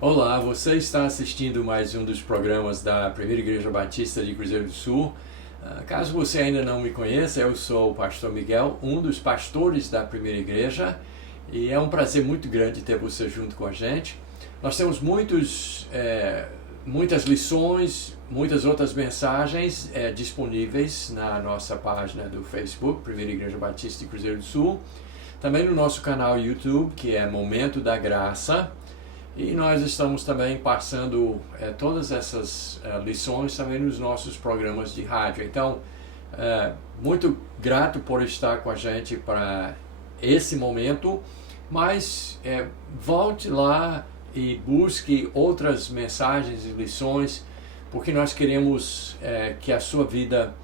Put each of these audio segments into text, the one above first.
Olá, você está assistindo mais um dos programas da Primeira Igreja Batista de Cruzeiro do Sul. Caso você ainda não me conheça, eu sou o pastor Miguel, um dos pastores da Primeira Igreja, e é um prazer muito grande ter você junto com a gente. Nós temos muitas lições, muitas outras mensagens disponíveis na nossa página do Facebook, Primeira Igreja Batista de Cruzeiro do Sul, também no nosso canal YouTube, que é Momento da Graça. E nós estamos também passando todas essas lições também nos nossos programas de rádio. Então, muito grato por estar com a gente para esse momento, mas volte lá e busque outras mensagens e lições, porque nós queremos que a sua vida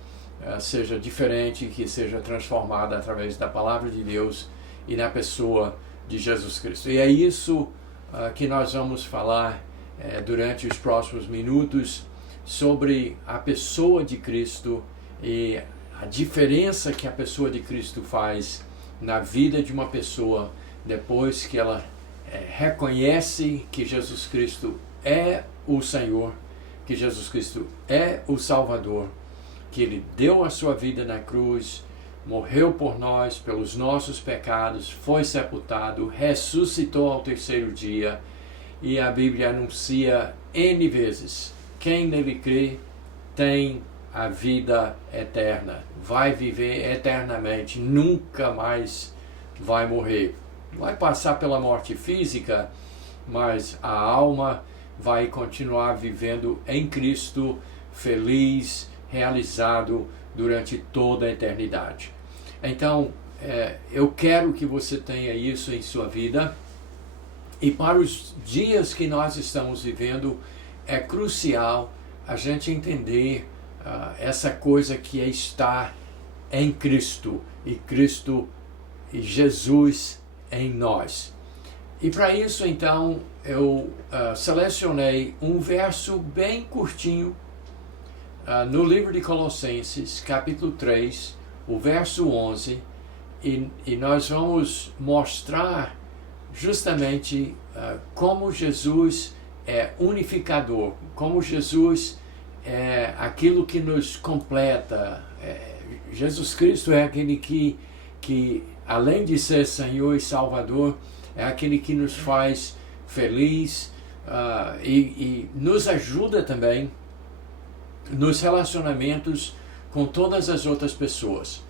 seja diferente, que seja transformada através da Palavra de Deus e na pessoa de Jesus Cristo. E é isso que nós vamos falar durante os próximos minutos sobre a pessoa de Cristo e a diferença que a pessoa de Cristo faz na vida de uma pessoa depois que ela reconhece que Jesus Cristo é o Senhor, que Jesus Cristo é o Salvador, que Ele deu a sua vida na cruz, morreu por nós, pelos nossos pecados, foi sepultado, ressuscitou ao terceiro dia, e a Bíblia anuncia N vezes: quem nele crê tem a vida eterna, vai viver eternamente, nunca mais vai morrer. Vai passar pela morte física, mas a alma vai continuar vivendo em Cristo, feliz, realizado durante toda a eternidade. Então, eu quero que você tenha isso em sua vida, e para os dias que nós estamos vivendo, é crucial a gente entender essa coisa que é estar em Cristo, e Cristo e Jesus em nós. E para isso, então, eu selecionei um verso bem curtinho no livro de Colossenses, capítulo 3, o verso 11, e nós vamos mostrar justamente como Jesus é unificador, como Jesus é aquilo que nos completa. Jesus Cristo é aquele que além de ser Senhor e Salvador, é aquele que nos faz feliz e nos ajuda também nos relacionamentos com todas as outras pessoas.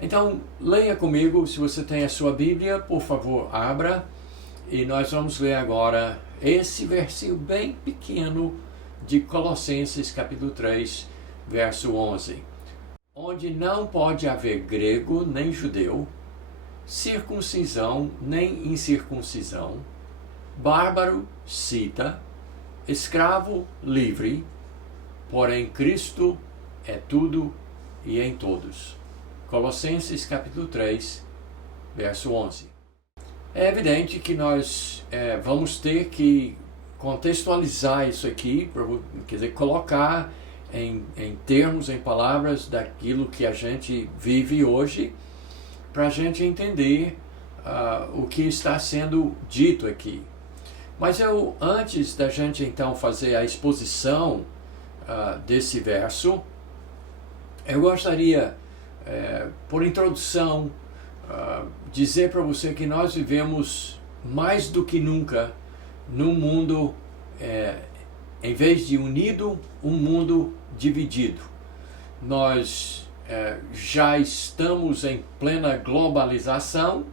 Então, leia comigo, se você tem a sua Bíblia, por favor, abra, e nós vamos ler agora esse versículo bem pequeno de Colossenses, capítulo 3, verso 11. Onde não pode haver grego nem judeu, circuncisão nem incircuncisão, bárbaro, cita, escravo, livre, porém Cristo é tudo e em todos. Colossenses capítulo 3, verso 11. É evidente que nós vamos ter que contextualizar isso aqui, quer dizer, colocar em termos, em palavras daquilo que a gente vive hoje, para a gente entender o que está sendo dito aqui. Mas antes da gente então fazer a exposição desse verso, eu gostaria, por introdução, dizer para você que nós vivemos mais do que nunca num mundo, em vez de unido, um mundo dividido. Nós já estamos em plena globalização,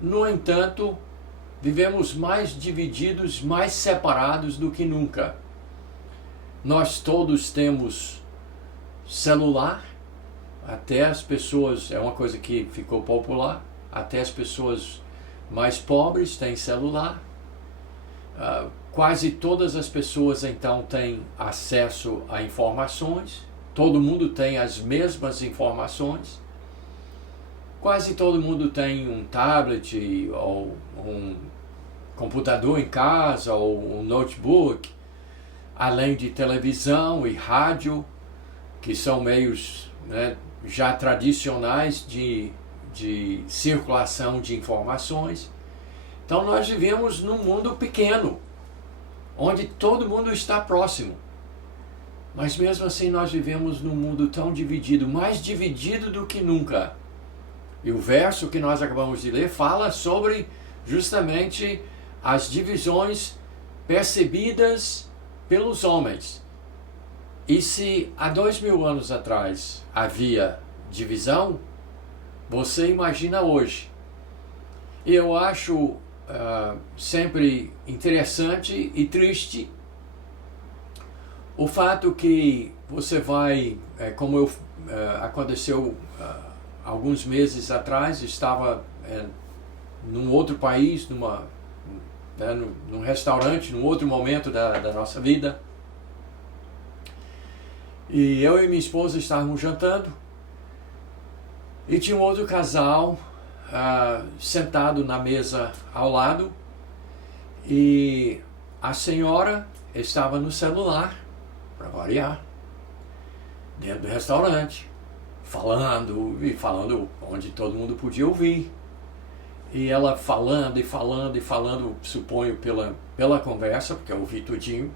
no entanto, vivemos mais divididos, mais separados do que nunca. Nós todos temos celular, até as pessoas, é uma coisa que ficou popular, até as pessoas mais pobres têm celular. Quase todas as pessoas então têm acesso a informações, todo mundo tem as mesmas informações, quase todo mundo tem um tablet ou um computador em casa ou um notebook, além de televisão e rádio, que são meios, né, já tradicionais de circulação de informações. Então nós vivemos num mundo pequeno, onde todo mundo está próximo. Mas mesmo assim nós vivemos num mundo tão dividido, mais dividido do que nunca. E o verso que nós acabamos de ler fala sobre justamente as divisões percebidas pelos homens. E se há 2000 anos atrás havia divisão, você imagina hoje. E eu acho sempre interessante e triste o fato que você vai, como aconteceu alguns meses atrás, estava num outro país, num restaurante, num outro momento da nossa vida. E eu e minha esposa estávamos jantando e tinha um outro casal sentado na mesa ao lado, e a senhora estava no celular, para variar, dentro do restaurante, falando onde todo mundo podia ouvir. E ela falando e falando, suponho pela conversa, porque eu ouvi tudinho,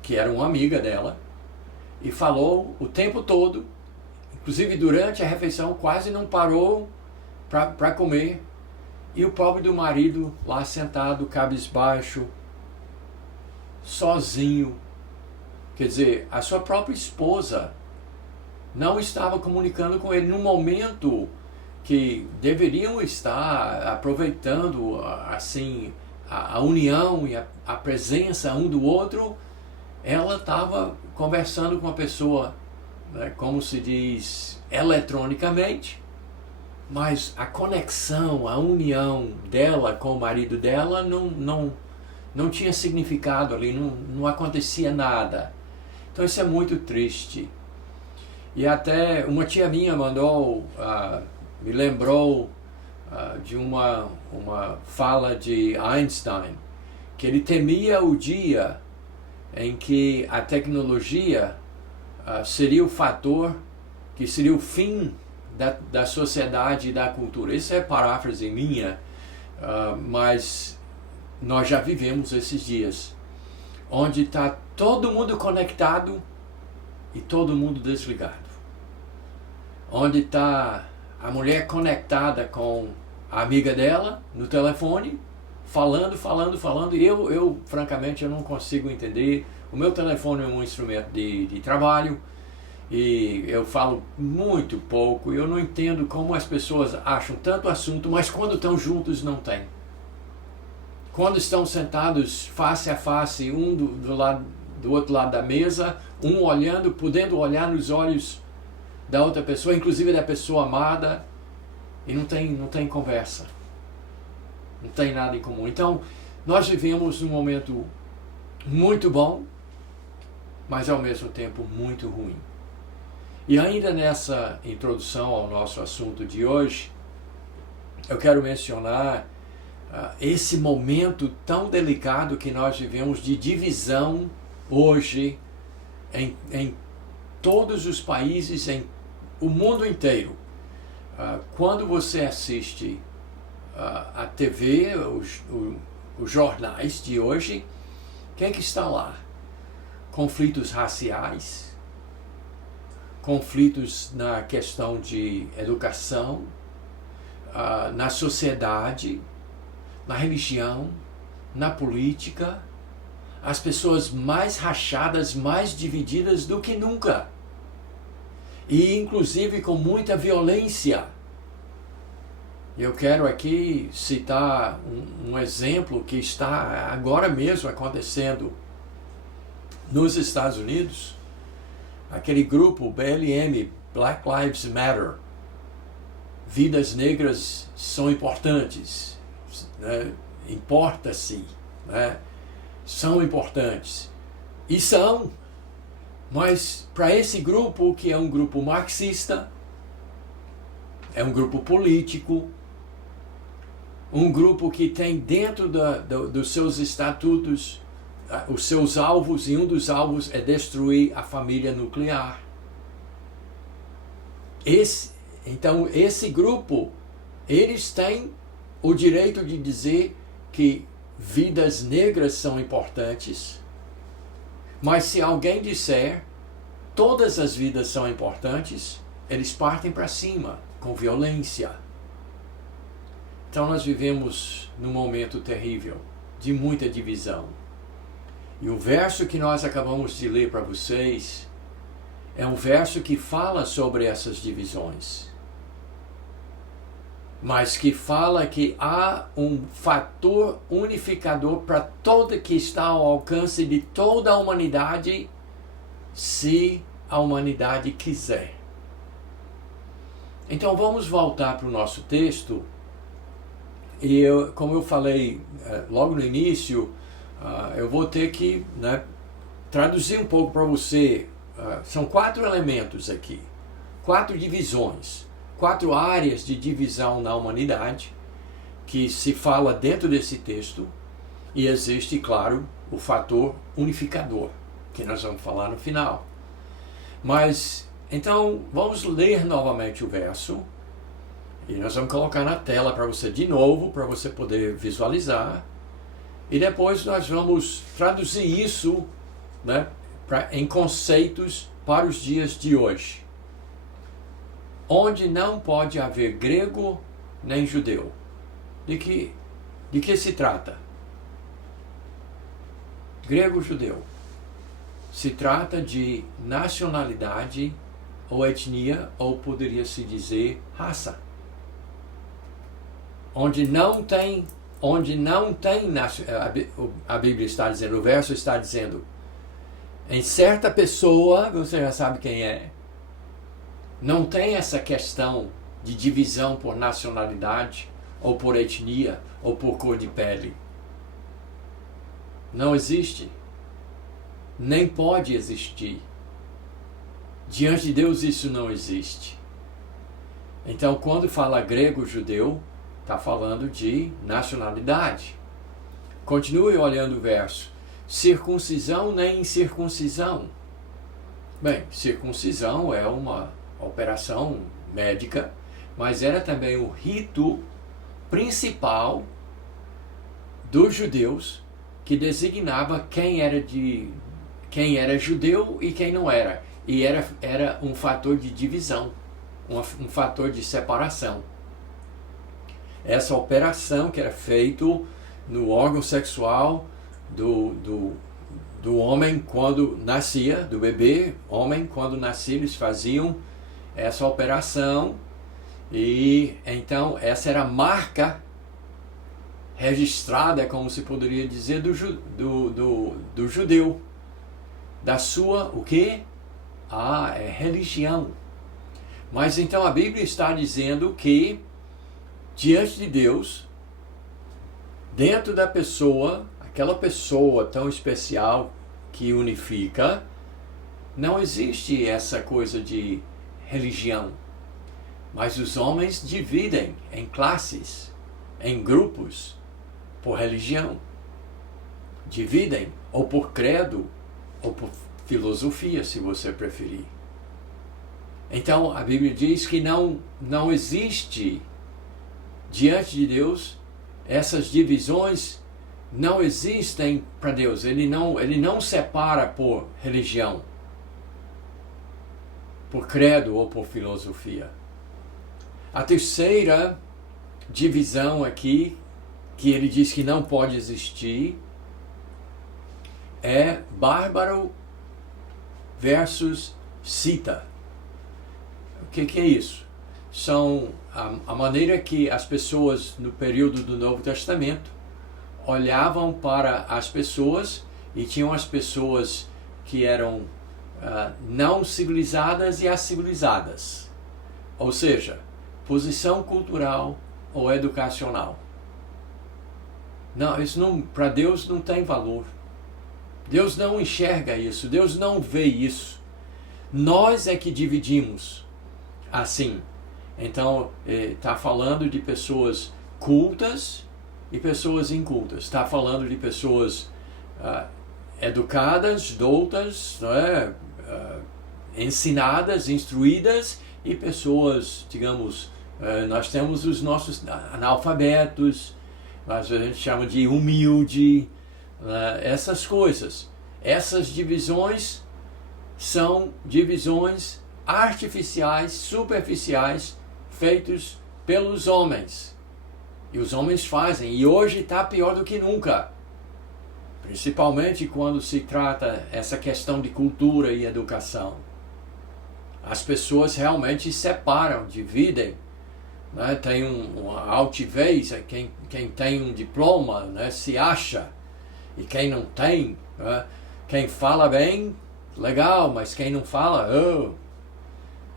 que era uma amiga dela, e falou o tempo todo, inclusive durante a refeição, quase não parou para comer. E o pobre do marido lá sentado, cabisbaixo, sozinho. Quer dizer, a sua própria esposa não estava comunicando com ele no momento que deveriam estar aproveitando assim a união e a presença um do outro. Ela estava conversando com a pessoa, né, como se diz, eletronicamente, mas a conexão, a união dela com o marido dela não tinha significado ali, não acontecia nada. Então isso é muito triste. E até uma tia minha me lembrou de uma fala de Einstein, que ele temia o dia em que a tecnologia seria o fator que seria o fim da sociedade e da cultura. Isso é paráfrase minha, mas nós já vivemos esses dias, onde está todo mundo conectado e todo mundo desligado. Onde está a mulher conectada com a amiga dela no telefone, falando, e eu francamente, eu não consigo entender. O meu telefone é um instrumento de trabalho, e eu falo muito pouco, e eu não entendo como as pessoas acham tanto assunto, mas quando estão juntos não tem. Quando estão sentados face a face, um do outro lado da mesa, um olhando, podendo olhar nos olhos da outra pessoa, inclusive da pessoa amada, e não tem conversa, não tem nada em comum. Então, nós vivemos um momento muito bom, mas ao mesmo tempo muito ruim. E ainda nessa introdução ao nosso assunto de hoje, eu quero mencionar esse momento tão delicado que nós vivemos de divisão hoje em todos os países, em o mundo inteiro. Quando você assiste a TV, os jornais de hoje, quem que está lá? Conflitos raciais, conflitos na questão de educação, na sociedade, na religião, na política, as pessoas mais rachadas, mais divididas do que nunca. E inclusive com muita violência. Eu quero aqui citar um exemplo que está agora mesmo acontecendo nos Estados Unidos. Aquele grupo BLM, Black Lives Matter, vidas negras são importantes, né? Importa-se, né? São importantes. E são. Mas para esse grupo, que é um grupo marxista, é um grupo político, um grupo que tem dentro dos seus estatutos os seus alvos, e um dos alvos é destruir a família nuclear. Então, esse grupo, eles têm o direito de dizer que vidas negras são importantes, mas se alguém disser todas as vidas são importantes, eles partem para cima com violência. Então nós vivemos num momento terrível, de muita divisão. E o verso que nós acabamos de ler para vocês é um verso que fala sobre essas divisões, mas que fala que há um fator unificador para todo que está ao alcance de toda a humanidade, se a humanidade quiser. Então vamos voltar para o nosso texto. E como eu falei logo no início, eu vou ter que traduzir um pouco para você. São 4 elementos aqui, 4 divisões, 4 áreas de divisão na humanidade que se fala dentro desse texto, e existe, claro, o fator unificador, que nós vamos falar no final. Mas, então, vamos ler novamente o verso, e nós vamos colocar na tela para você de novo, para você poder visualizar, e depois nós vamos traduzir isso em conceitos para os dias de hoje. Onde não pode haver grego nem judeu. De que se trata? Grego-judeu. Se trata de nacionalidade ou etnia, ou poderia-se dizer raça. Onde não tem, a Bíblia está dizendo, o verso está dizendo, em certa pessoa, você já sabe quem é, não tem essa questão de divisão por nacionalidade, ou por etnia, ou por cor de pele. Não existe. Nem pode existir. Diante de Deus isso não existe. Então, quando fala grego-judeu, está falando de nacionalidade. Continue olhando o verso. Circuncisão nem incircuncisão. Bem, circuncisão é uma operação médica, mas era também o rito principal dos judeus que designava quem era judeu e quem não era. E era um fator de divisão, um fator de separação. Essa operação que era feita no órgão sexual do homem quando nascia, do bebê, homem quando nascia, eles faziam essa operação, e então essa era a marca registrada, como se poderia dizer, do judeu, da sua, o quê? Religião. Mas então a Bíblia está dizendo que diante de Deus, dentro da pessoa, aquela pessoa tão especial que unifica, não existe essa coisa de religião. Mas os homens dividem em classes, em grupos, por religião. Dividem ou por credo, ou por filosofia, se você preferir. Então a Bíblia diz que não existe diante de Deus, essas divisões não existem para Deus. Ele não separa por religião, por credo ou por filosofia. A terceira divisão aqui, que ele diz que não pode existir, é bárbaro versus cita. O que é isso? São a maneira que as pessoas no período do Novo Testamento olhavam para as pessoas, e tinham as pessoas que eram não civilizadas e as civilizadas. Ou seja, posição cultural ou educacional. Não, isso não, para Deus não tem valor. Deus não enxerga isso, Deus não vê isso. Nós é que dividimos assim. Então, está falando de pessoas cultas e pessoas incultas. Está falando de pessoas educadas, doutas, ensinadas, instruídas, e pessoas, digamos, nós temos os nossos analfabetos, a gente chama de humilde, essas coisas. Essas divisões são divisões artificiais, superficiais, feitos pelos homens. E os homens fazem, e hoje está pior do que nunca. Principalmente quando se trata essa questão de cultura e educação. As pessoas realmente separam, dividem. Né? Tem uma altivez, quem tem um diploma, né, se acha, e quem não tem, né? Quem fala bem, legal, mas quem não fala, oh.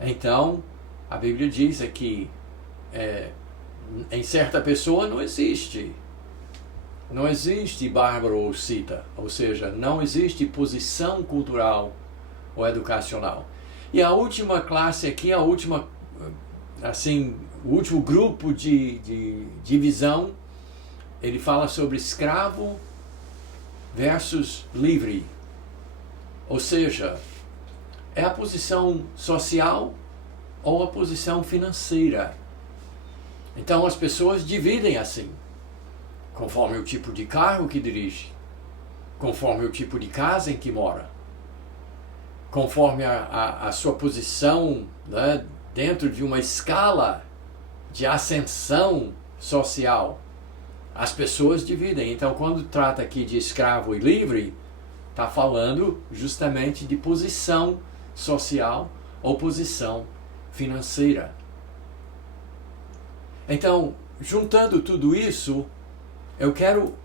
Então, a Bíblia diz que em certa pessoa não existe bárbaro ou cita, ou seja, não existe posição cultural ou educacional. E a última classe aqui, o último grupo de divisão, ele fala sobre escravo versus livre. Ou seja, é a posição social ou a posição financeira. Então as pessoas dividem assim, conforme o tipo de carro que dirige, conforme o tipo de casa em que mora, conforme a sua posição, né, dentro de uma escala de ascensão social. As pessoas dividem. Então, quando trata aqui de escravo e livre, está falando justamente de posição social ou posição financeira. Então, juntando tudo isso, eu quero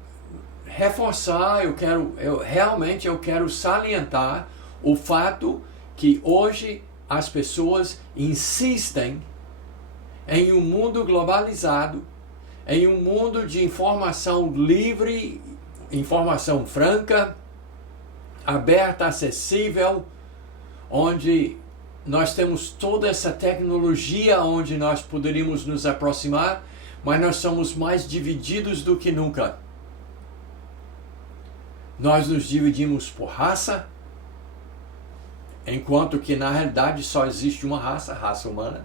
reforçar, eu quero salientar o fato que hoje as pessoas insistem em um mundo globalizado, em um mundo de informação livre, informação franca, aberta, acessível, onde nós temos toda essa tecnologia onde nós poderíamos nos aproximar, mas nós somos mais divididos do que nunca. Nós nos dividimos por raça, enquanto que na realidade só existe uma raça, a raça humana.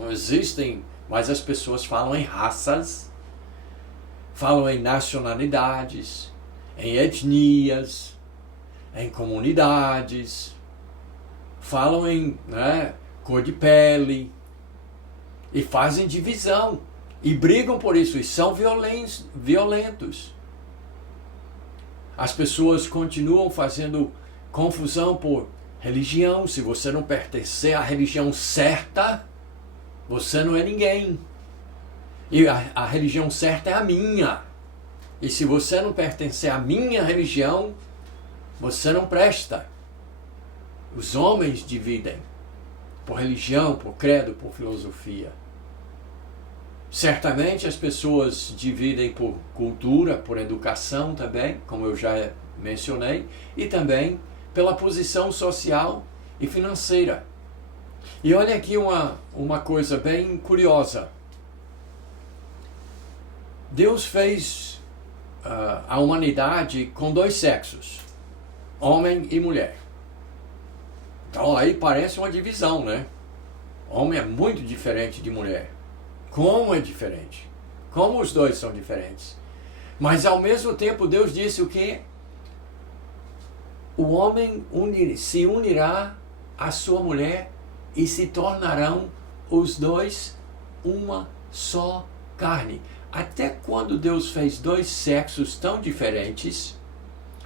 Não existem, mas as pessoas falam em raças, falam em nacionalidades, em etnias, em comunidades, falam em cor de pele, e fazem divisão, e brigam por isso, e são violentos. As pessoas continuam fazendo confusão por religião. Se você não pertencer à religião certa, você não é ninguém. E a religião certa é a minha. E se você não pertencer à minha religião, você não presta. Os homens dividem por religião, por credo, por filosofia. Certamente as pessoas dividem por cultura, por educação também, como eu já mencionei, e também pela posição social e financeira. E olha aqui uma coisa bem curiosa. Deus fez a humanidade com dois sexos, homem e mulher. Então aí parece uma divisão, né? Homem é muito diferente de mulher. Como é diferente? Como os dois são diferentes? Mas ao mesmo tempo Deus disse o quê? O homem se unirá à sua mulher e se tornarão os dois uma só carne. Até quando Deus fez dois sexos tão diferentes,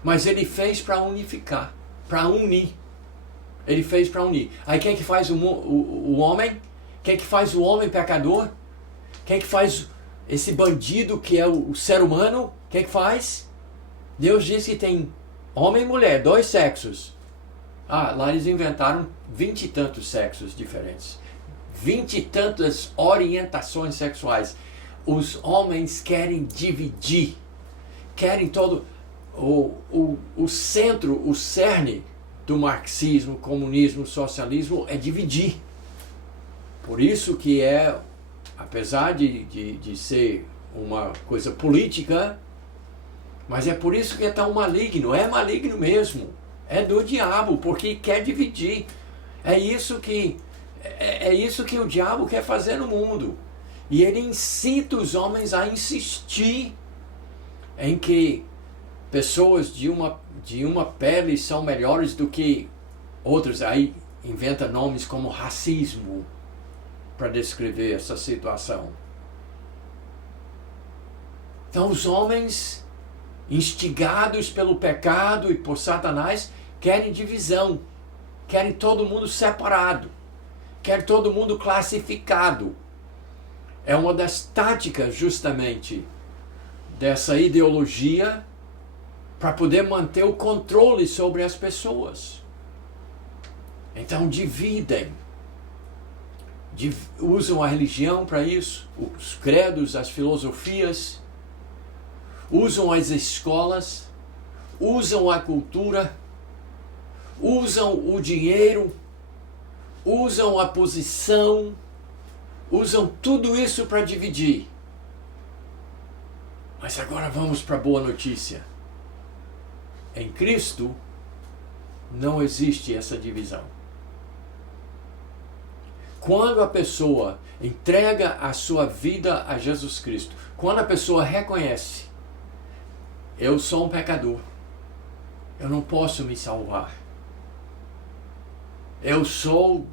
mas Ele fez para unificar, para unir. Ele fez para unir. Aí quem é que faz o homem? Quem é que faz o homem pecador? Quem é que faz esse bandido que é o ser humano? Quem é que faz? Deus disse que tem homem e mulher, dois sexos. Lá eles inventaram 20 e tantos sexos diferentes. 20 e tantas orientações sexuais. Os homens querem dividir. Querem todo o centro, o cerne do marxismo, comunismo, socialismo é dividir. Por isso que apesar de ser uma coisa política, mas é por isso que é tão maligno. É maligno mesmo. É do diabo, porque quer dividir. É isso que É isso que o diabo quer fazer no mundo. E ele incita os homens a insistir em que pessoas de uma pele são melhores do que outras. Aí inventa nomes como racismo para descrever essa situação. Então os homens, instigados pelo pecado e por Satanás, querem divisão, querem todo mundo separado, querem todo mundo classificado. É uma das táticas justamente dessa ideologia para poder manter o controle sobre as pessoas. Então dividem, usam a religião para isso, os credos, as filosofias, usam as escolas, usam a cultura, usam o dinheiro, usam a posição, usam tudo isso para dividir. Mas agora vamos para a boa notícia. Em Cristo não existe essa divisão. Quando a pessoa entrega a sua vida a Jesus Cristo, quando a pessoa reconhece: eu sou um pecador, eu não posso me salvar, eu sou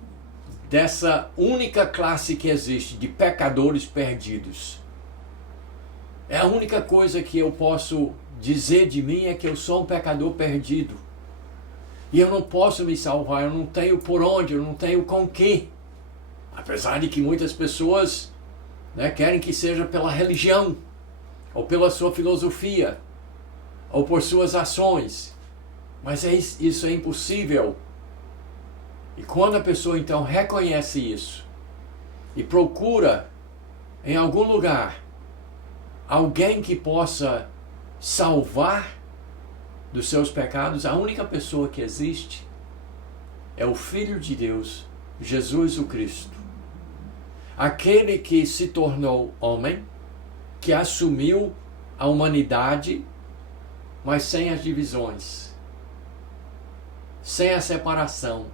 dessa única classe que existe, de pecadores perdidos. É a única coisa que eu posso dizer de mim é que eu sou um pecador perdido. E eu não posso me salvar, eu não tenho por onde, eu não tenho com que. Apesar de que muitas pessoas, querem que seja pela religião, ou pela sua filosofia, ou por suas ações. Mas isso é impossível. E quando a pessoa então reconhece isso e procura em algum lugar alguém que possa salvar dos seus pecados, a única pessoa que existe é o Filho de Deus, Jesus o Cristo. Aquele que se tornou homem, que assumiu a humanidade, mas sem as divisões, sem a separação,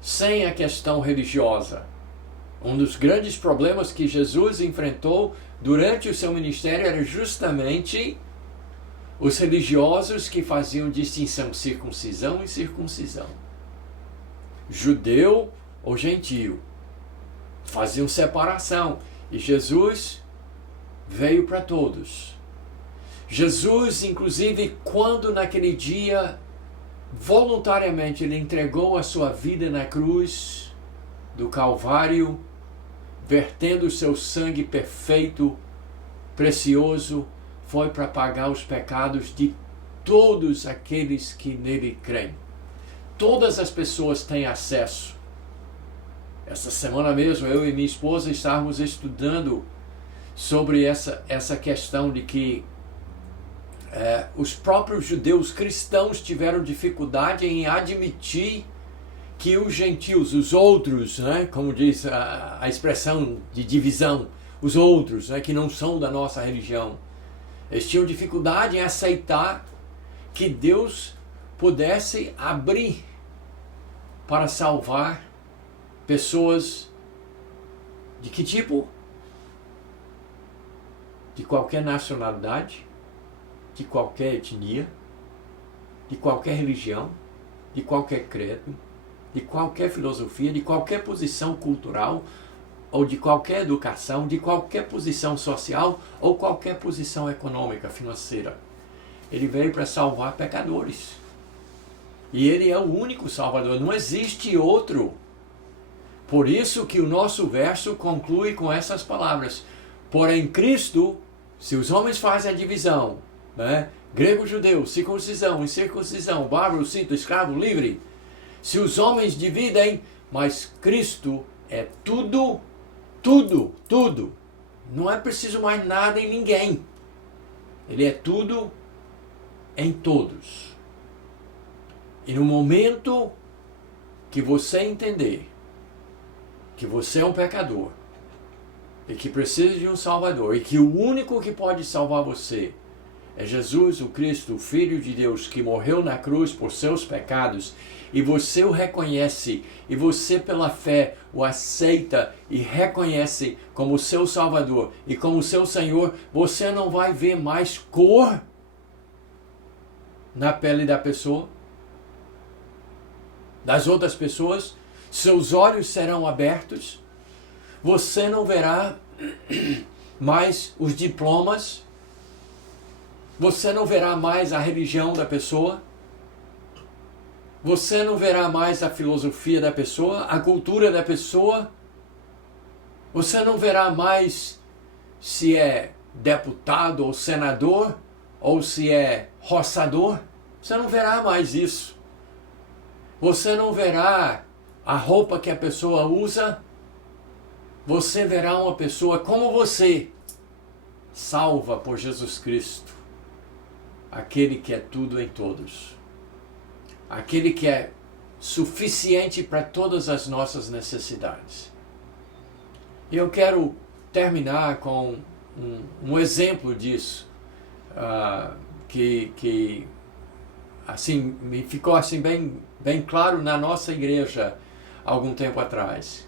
sem a questão religiosa. Um dos grandes problemas que Jesus enfrentou durante o seu ministério era justamente os religiosos que faziam distinção circuncisão e circuncisão. Judeu ou gentio. Faziam separação. E Jesus veio para todos. Jesus, inclusive, quando naquele dia voluntariamente ele entregou a sua vida na cruz do Calvário, vertendo o seu sangue perfeito, precioso, foi para pagar os pecados de todos aqueles que nele creem. Todas as pessoas têm acesso. Essa semana mesmo, eu e minha esposa estávamos estudando sobre essa questão de que os próprios judeus cristãos tiveram dificuldade em admitir que os gentios, os outros, como diz a expressão de divisão, os outros, que não são da nossa religião, eles tinham dificuldade em aceitar que Deus pudesse abrir para salvar pessoas de que tipo? De qualquer nacionalidade, de qualquer etnia, de qualquer religião, de qualquer credo, de qualquer filosofia, de qualquer posição cultural, ou de qualquer educação, de qualquer posição social, ou qualquer posição econômica, financeira. Ele veio para salvar pecadores. E ele é o único salvador, não existe outro. Por isso que o nosso verso conclui com essas palavras: porém Cristo, se os homens fazem a divisão, grego, judeu, circuncisão, incircuncisão, bárbaro, cinto, escravo, livre, se os homens dividem, mas Cristo é tudo, tudo, tudo. Não é preciso mais nada em ninguém. Ele é tudo em todos. E no momento que você entender que você é um pecador e que precisa de um Salvador, e que o único que pode salvar você É Jesus, o Cristo, o Filho de Deus, que morreu na cruz por seus pecados, e você o reconhece, e você pela fé o aceita e reconhece como seu Salvador e como seu Senhor, você não vai ver mais cor na pele da pessoa, das outras pessoas. Seus olhos serão abertos, você não verá mais os diplomas, você não verá mais a religião da pessoa, você não verá mais a filosofia da pessoa, a cultura da pessoa, você não verá mais se é deputado ou senador, ou se é roçador, você não verá mais isso. Você não verá a roupa que a pessoa usa, você verá uma pessoa como você, salva por Jesus Cristo, aquele que é tudo em todos, aquele que é suficiente para todas as nossas necessidades. E eu quero terminar com um exemplo disso, que assim, me ficou assim bem claro na nossa igreja algum tempo atrás.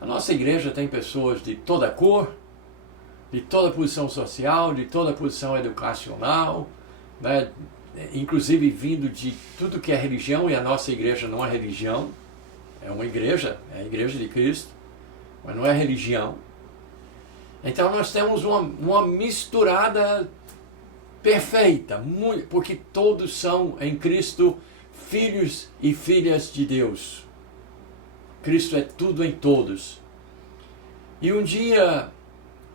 A nossa igreja tem pessoas de toda cor, de toda posição social, de toda posição educacional, né? Inclusive vindo de tudo que é religião, e a nossa igreja não é religião, é uma igreja, é a igreja de Cristo, mas não é religião. Então nós temos uma misturada perfeita, porque todos são em Cristo filhos e filhas de Deus. Cristo é tudo em todos. E um dia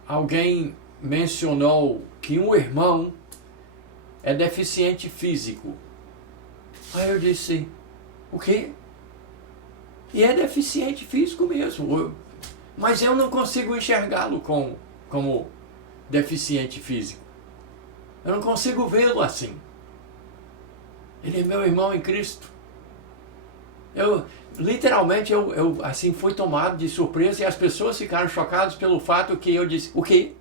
alguém mencionou que um irmão é deficiente físico. Aí eu disse, o quê? E é deficiente físico mesmo, mas eu não consigo enxergá-lo como deficiente físico. Eu não consigo vê-lo assim. Ele é meu irmão em Cristo. Literalmente, eu assim fui tomado de surpresa, e as pessoas ficaram chocadas pelo fato que eu disse, o quê?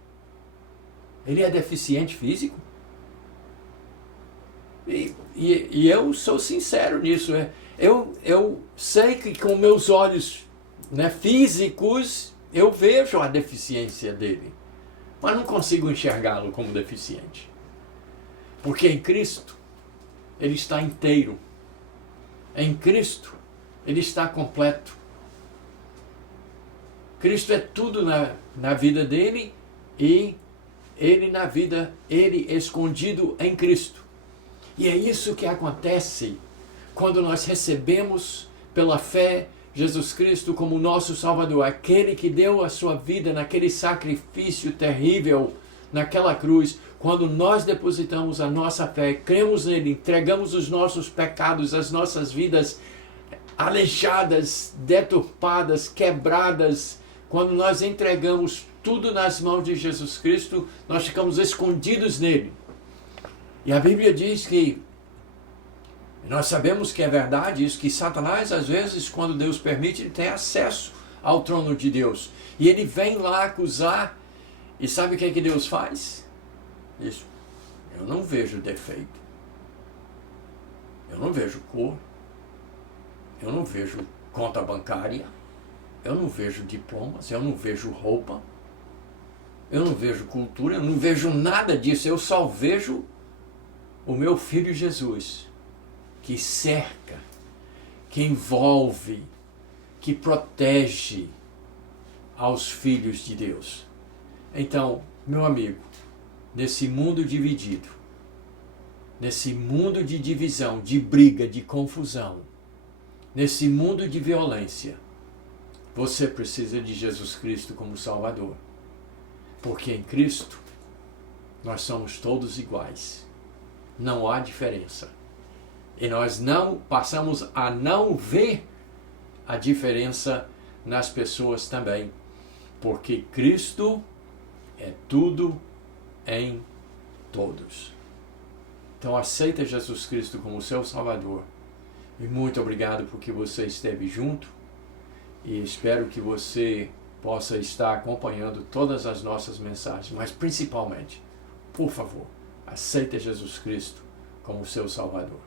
Ele é deficiente físico? E eu sou sincero nisso. Eu sei que com meus olhos, né, físicos, eu vejo a deficiência dele, mas não consigo enxergá-lo como deficiente. Porque em Cristo, ele está inteiro. Em Cristo, ele está completo. Cristo é tudo na vida dele, e ele na vida, ele escondido em Cristo. E é isso que acontece quando nós recebemos pela fé Jesus Cristo como nosso Salvador, aquele que deu a sua vida naquele sacrifício terrível naquela cruz. Quando nós depositamos a nossa fé, cremos nele, entregamos os nossos pecados, as nossas vidas aleijadas, deturpadas, quebradas, quando nós entregamos tudo nas mãos de Jesus Cristo, nós ficamos escondidos nele. E a Bíblia diz que, nós sabemos que é verdade isso, que Satanás, às vezes, quando Deus permite, ele tem acesso ao trono de Deus. E ele vem lá acusar, e sabe o que é que Deus faz? Isso. Eu não vejo defeito. Eu não vejo cor. Eu não vejo conta bancária. Eu não vejo diplomas. Eu não vejo roupa. Eu não vejo cultura. Eu não vejo nada disso. Eu só vejo o meu filho Jesus, que cerca, que envolve, que protege aos filhos de Deus. Então, meu amigo, nesse mundo dividido, nesse mundo de divisão, de briga, de confusão, nesse mundo de violência, você precisa de Jesus Cristo como Salvador. Porque em Cristo, nós somos todos iguais. Não há diferença. E nós não passamos a não ver a diferença nas pessoas também. Porque Cristo é tudo em todos. Então aceita Jesus Cristo como seu Salvador. E muito obrigado porque você esteve junto. E espero que você possa estar acompanhando todas as nossas mensagens. Mas principalmente, por favor, Aceita Jesus Cristo como seu Salvador.